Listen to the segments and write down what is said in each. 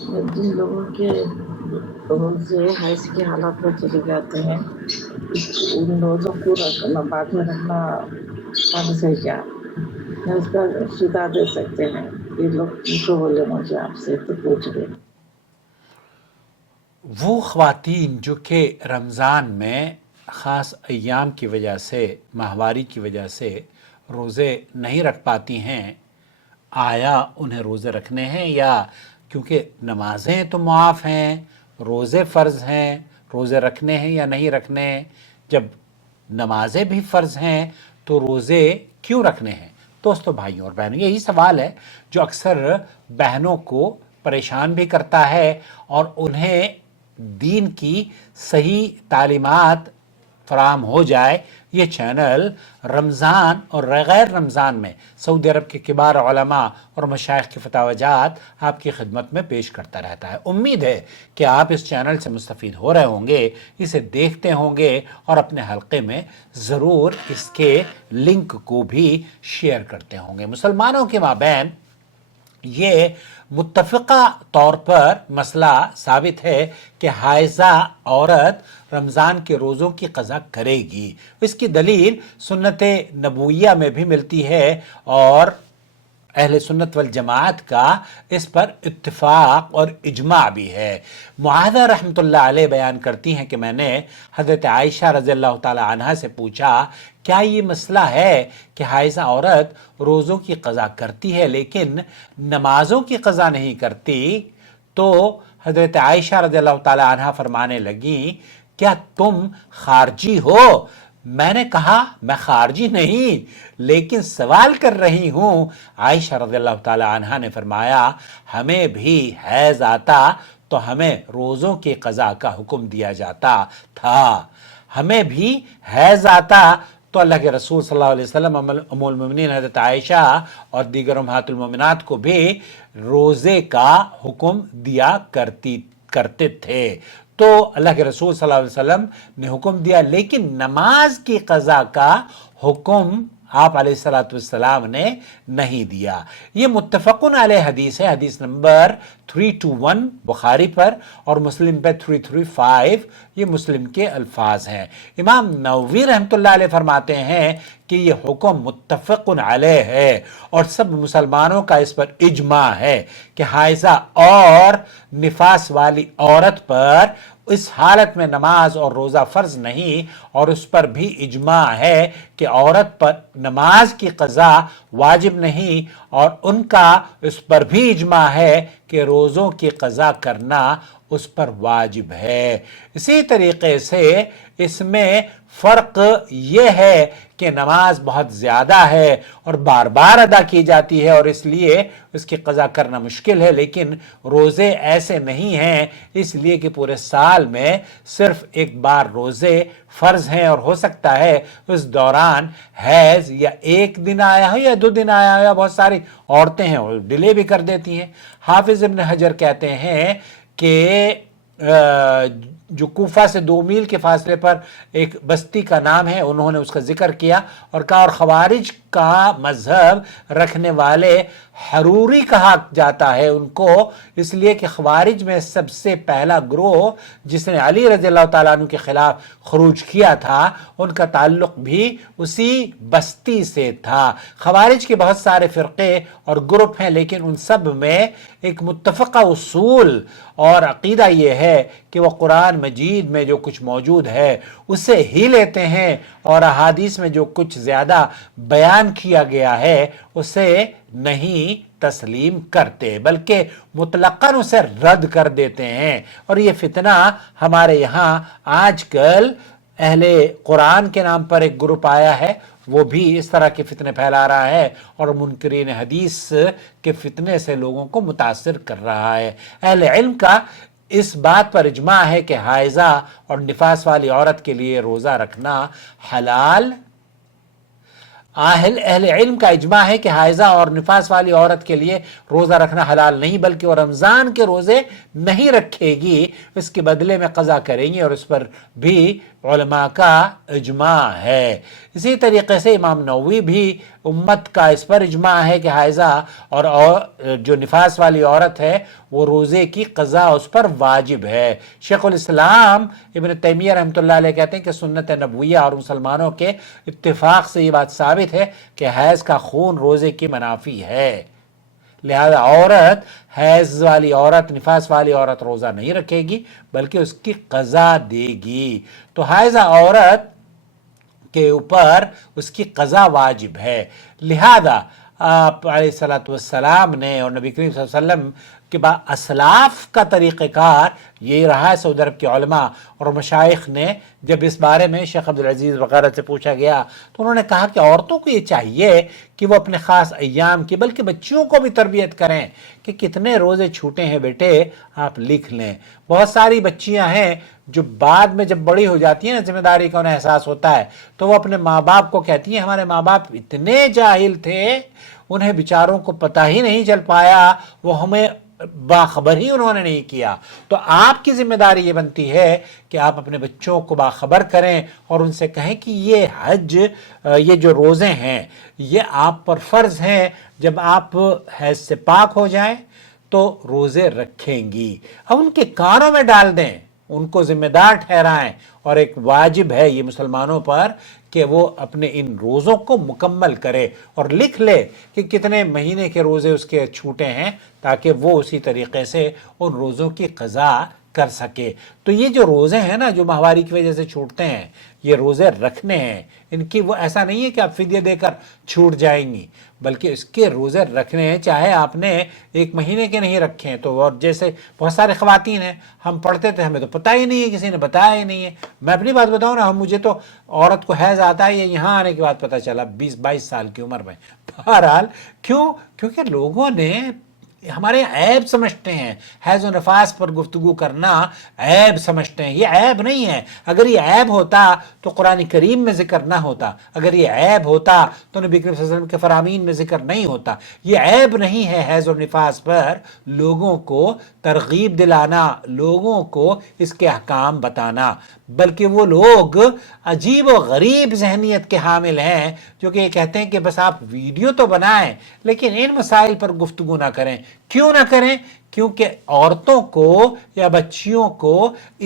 جن لوگوں کے روزے حیض کی حالت میں چلے جاتے ہیں، ان روزوں کو رکھنا بعد میں رکھنا فرض ہے کیا؟ یا اس کا فدا دے سکتے ہیں؟ یہ لوگ پوچھو بولے مجھے آپ سے تو پوچھ گئے۔ وہ خواتین جو کہ رمضان میں خاص ایام کی وجہ سے، ماہواری کی وجہ سے روزے نہیں رکھ پاتی ہیں، آیا انہیں روزے رکھنے ہیں؟ یا کیونکہ نمازیں تو معاف ہیں، روزے فرض ہیں، روزے رکھنے ہیں یا نہیں رکھنے ہیں؟ جب نمازیں بھی فرض ہیں تو روزے کیوں رکھنے ہیں؟ دوستو، بھائیوں اور بہنوں، یہی سوال ہے جو اکثر بہنوں کو پریشان بھی کرتا ہے، اور انہیں دین کی صحیح تعلیمات فراہم ہو جائے یہ چینل رمضان اور غیر رمضان میں سعودی عرب کے کبار علماء اور مشائخ کی فتاوی جات آپ کی خدمت میں پیش کرتا رہتا ہے۔ امید ہے کہ آپ اس چینل سے مستفید ہو رہے ہوں گے، اسے دیکھتے ہوں گے اور اپنے حلقے میں ضرور اس کے لنک کو بھی شیئر کرتے ہوں گے۔ مسلمانوں کے مابین یہ متفقہ طور پر مسئلہ ثابت ہے کہ حائضہ عورت رمضان کے روزوں کی قضا کرے گی۔ اس کی دلیل سنت نبویہ میں بھی ملتی ہے، اور اہل سنت والجماعت کا اس پر اتفاق اور اجماع بھی ہے۔ معاذہ رحمۃ اللہ علیہ بیان کرتی ہیں کہ میں نے حضرت عائشہ رضی اللہ تعالی عنہا سے پوچھا، کیا یہ مسئلہ ہے کہ حائضہ عورت روزوں کی قضا کرتی ہے لیکن نمازوں کی قضا نہیں کرتی؟ تو حضرت عائشہ رضی اللہ تعالی عنہا فرمانے لگیں، کیا تم خارجی ہو؟ میں نے کہا، میں خارجی نہیں لیکن سوال کر رہی ہوں۔ عائشہ رضی اللہ تعالی عنہا نے فرمایا، ہمیں بھی حیض آتا تو ہمیں روزوں کی قضا کا حکم دیا جاتا تھا۔ ہمیں بھی حیض آتا تو اللہ کے رسول صلی اللہ علیہ وسلم ام المؤمنین حضرت عائشہ اور دیگر امہات المومنات کو بھی روزے کا حکم دیا کرتے تھے۔ تو اللہ کے رسول صلی اللہ علیہ وسلم نے حکم دیا، لیکن نماز کی قضا کا حکم آپ علیہ السلام نے نہیں دیا۔ یہ متفقن علیہ حدیث ہے، حدیث نمبر 321 بخاری پر اور مسلم پہ 335، یہ مسلم کے الفاظ ہیں۔ امام نووی رحمۃ اللہ علیہ فرماتے ہیں کہ یہ حکم متفقن علیہ ہے اور سب مسلمانوں کا اس پر اجماع ہے کہ حائضہ اور نفاس والی عورت پر اس حالت میں نماز اور روزہ فرض نہیں، اور اس پر بھی اجماع ہے کہ عورت پر نماز کی قضا واجب نہیں، اور ان کا اس پر بھی اجماع ہے کہ روزوں کی قضا کرنا اس پر واجب ہے۔ اسی طریقے سے اس میں فرق یہ ہے کہ نماز بہت زیادہ ہے اور بار بار ادا کی جاتی ہے اور اس لیے اس کی قضا کرنا مشکل ہے، لیکن روزے ایسے نہیں ہیں، اس لیے کہ پورے سال میں صرف ایک بار روزے فرض ہیں، اور ہو سکتا ہے اس دوران حیض یا ایک دن آیا ہو یا 2 دن آیا ہو، یا بہت ساری عورتیں ہیں وہ ڈیلے بھی کر دیتی ہیں۔ حافظ ابن حجر کہتے ہیں کہ جو کوفہ سے 2 میل کے فاصلے پر ایک بستی کا نام ہے، انہوں نے اس کا ذکر کیا اور کہا، اور خوارج کا مذہب رکھنے والے حروری کہا جاتا ہے ان کو، اس لیے کہ خوارج میں سب سے پہلا گروہ جس نے علی رضی اللہ تعالیٰ عنہ کے خلاف خروج کیا تھا، ان کا تعلق بھی اسی بستی سے تھا۔ خوارج کے بہت سارے فرقے اور گروپ ہیں، لیکن ان سب میں ایک متفقہ اصول اور عقیدہ یہ ہے کہ وہ قرآن مجید میں جو کچھ موجود ہے اسے ہی لیتے ہیں، اور احادیث میں جو کچھ زیادہ بیان کیا گیا ہے اسے نہیں تسلیم کرتے، بلکہ مطلقاً اسے رد کر دیتے ہیں۔ اور یہ فتنہ ہمارے یہاں آج کل اہل قرآن کے نام پر ایک گروپ آیا ہے، وہ بھی اس طرح کے فتنے پھیلا رہا ہے اور منکرین حدیث کے فتنے سے لوگوں کو متاثر کر رہا ہے۔ اہل علم کا اس بات پر اجماع ہے کہ حائضہ اور نفاس والی عورت کے لیے روزہ رکھنا حلال۔ اہل علم کا اجماع ہے کہ حائضہ اور نفاس والی عورت کے لیے روزہ رکھنا حلال نہیں، بلکہ وہ رمضان کے روزے نہیں رکھے گی، اس کے بدلے میں قضا کریں گی، اور اس پر بھی علماء کا اجماع ہے۔ اسی طریقے سے امام نووی بھی امت کا اس پر اجماع ہے کہ حائضہ اور جو نفاس والی عورت ہے وہ روزے کی قضا اس پر واجب ہے۔ شیخ الاسلام ابن تیمیہ رحمۃ اللہ علیہ کہتے ہیں کہ سنت نبویہ اور مسلمانوں کے اتفاق سے یہ بات ثابت ہے کہ حیض کا خون روزے کی منافی ہے، لہذا عورت، حیض والی عورت، نفاس والی عورت روزہ نہیں رکھے گی بلکہ اس کی قضا دے گی۔ تو حائضہ عورت کے اوپر اس کی قضا واجب ہے، لہذا آپ علیہ الصلوۃ والسلام نے اور نبی کریم صلی اللہ علیہ وسلم کہ اسلاف کا طریقہ کار یہی رہا ہے۔ سعودی عرب کے علماء اور مشائخ نے جب اس بارے میں شیخ عبدالعزیز وغیرہ سے پوچھا گیا تو انہوں نے کہا کہ عورتوں کو یہ چاہیے کہ وہ اپنے خاص ایام کی، بلکہ بچیوں کو بھی تربیت کریں کہ کتنے روزے چھوٹے ہیں بیٹے آپ لکھ لیں۔ بہت ساری بچیاں ہیں جو بعد میں جب بڑی ہو جاتی ہیں نا، ذمہ داری کا انہیں احساس ہوتا ہے تو وہ اپنے ماں باپ کو کہتی ہیں ہمارے ماں باپ اتنے جاہل تھے، انہیں بیچاروں کو پتہ ہی نہیں چل پایا، وہ ہمیں باخبر ہی انہوں نے نہیں کیا۔ تو آپ کی ذمہ داری یہ بنتی ہے کہ آپ اپنے بچوں کو باخبر کریں اور ان سے کہیں کہ یہ حج، یہ جو روزے ہیں یہ آپ پر فرض ہیں، جب آپ حیض سے پاک ہو جائیں تو روزے رکھیں گی۔ اب ان کے کانوں میں ڈال دیں، ان کو ذمہ دار ٹھہرائیں، اور ایک واجب ہے یہ مسلمانوں پر کہ وہ اپنے ان روزوں کو مکمل کرے اور لکھ لے کہ کتنے مہینے کے روزے اس کے چھوٹے ہیں، تاکہ وہ اسی طریقے سے ان روزوں کی قضا کر سکے۔ تو یہ جو روزے ہیں نا جو ماہواری کی وجہ سے چھوٹتے ہیں، یہ روزے رکھنے ہیں، ان کی وہ ایسا نہیں ہے کہ آپ فدیہ دے کر چھوٹ جائیں گی، بلکہ اس کے روزے رکھنے ہیں، چاہے آپ نے 1 مہینے کے نہیں رکھے ہیں۔ تو اور جیسے بہت سارے خواتین ہیں، ہم پڑھتے تھے ہمیں تو پتہ ہی نہیں ہے، کسی نے بتایا ہی نہیں ہے۔ میں اپنی بات بتاؤں نا، مجھے تو عورت کو حیض آتا ہے یہ یہاں آنے کے بعد پتہ چلا، 20-22 سال کی عمر میں۔ بہرحال کیونکہ لوگوں نے ہمارے عیب سمجھتے ہیں، حیض و نفاس پر گفتگو کرنا عیب سمجھتے ہیں۔ یہ عیب نہیں ہے، اگر یہ عیب ہوتا تو قرآن کریم میں ذکر نہ ہوتا، اگر یہ عیب ہوتا تو نبی کریم صلی اللہ علیہ وسلم کے فرامین میں ذکر نہیں ہوتا۔ یہ عیب نہیں ہے حیض و نفاس پر لوگوں کو ترغیب دلانا، لوگوں کو اس کے احکام بتانا، بلکہ وہ لوگ عجیب و غریب ذہنیت کے حامل ہیں جو کہ یہ کہتے ہیں کہ بس آپ ویڈیو تو بنائیں لیکن ان مسائل پر گفتگو نہ کریں۔ کیوں نہ کریں؟ کیونکہ عورتوں کو یا بچیوں کو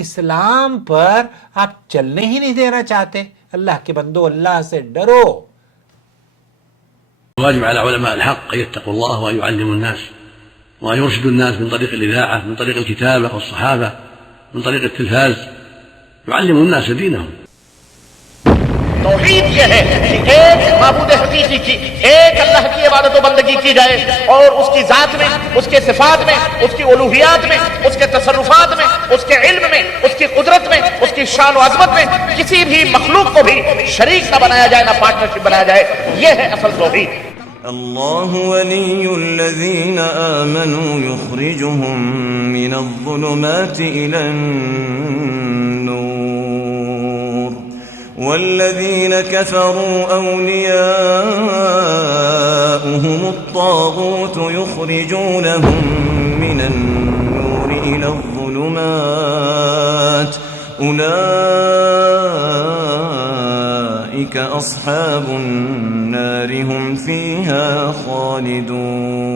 اسلام پر آپ چلنے ہی نہیں دینا چاہتے۔ اللہ کے بندو، اللہ سے ڈرو۔ واجب على علماء الحق أن يتقوا الله وأن يعلموا الناس وأن يرشدوا الناس من طريق الإذاعة، من طريق الكتابة والصحافة، من طريق التلفاز، يعلموا الناس دينهم۔ توحید یہ ہے کہ ایک معبود حقیقی کی، ایک اللہ کی عبادت و بندگی کی جائے، اور اس کی ذات میں، اس کے صفات میں، اس کی الوہیات میں، اس کے تصرفات میں، اس کے علم میں، اس کی قدرت میں، اس کی شان و عظمت میں کسی بھی مخلوق کو بھی شریک نہ بنایا جائے، نہ پارٹنرشپ بنایا جائے۔ یہ ہے اصل توحید۔ اللہ ولی الذین آمنوا یخرجهم من الظلمات إلى النور والذین كفروا أولیاؤهم الطاغوت یخرجونهم من النور إلى الظلمات أولئك أصحاب النار هم فيها خالدون۔